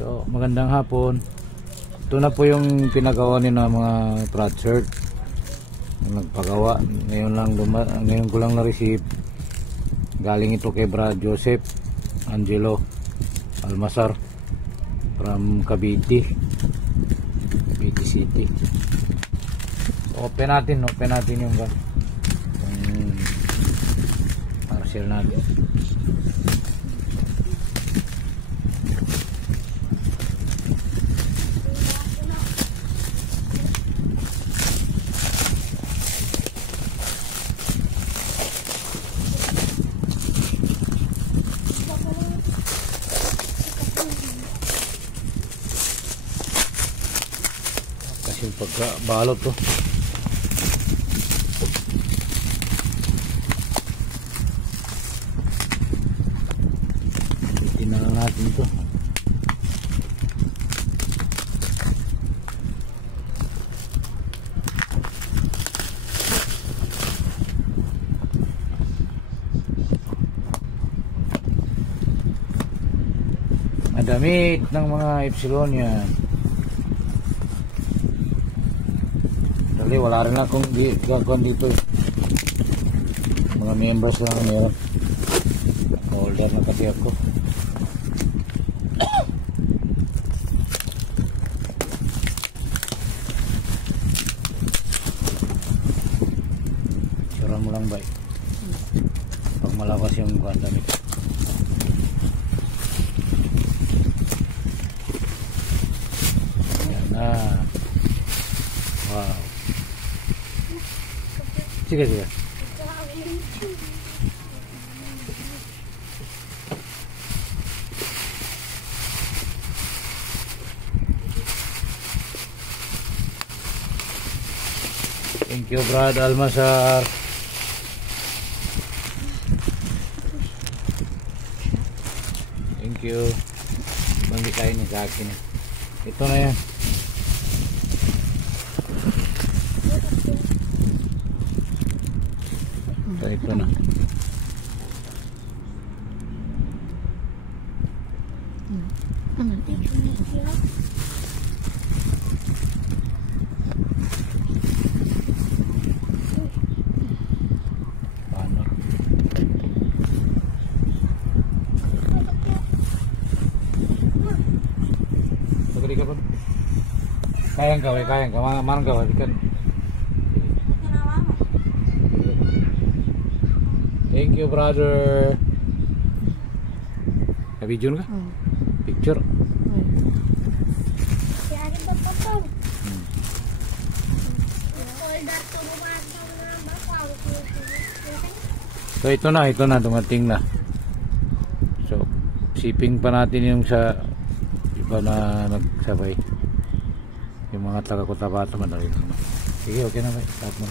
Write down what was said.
So magandang hapon. Ito na po yung pinagawa ni na mga prod shirt. Nagpagawa. Ngayon ko lang na-receive. Galing ito kay Brad Joseph Angelo Almasar from Cavite City. Open natin yung parcel natin. Kasi pagkabalot to. Tingnan natin ito. Madamit ng mga Epsilon yan. Dali, wala rin akong gagawin dito. Mga members lang meron. Holder na pati ako. Sura mo lang ba? Pag malakas yung damit. Yan na. Wow. Sige. Thank you, Brad Almasar. Thank you. Bangkitayin niya sa akin. Ito na yan. Ito na. Paano? Pagkali ka pa? Kayang ka. Manang ka. Ikan. Thank you, brother. Nabidyo ka? Picture. So ito na dumating na. So shipping pa natin yung sa iba na nagsabay. Yung mga taga Cotabato man. Sige, okay na ba? Start mo.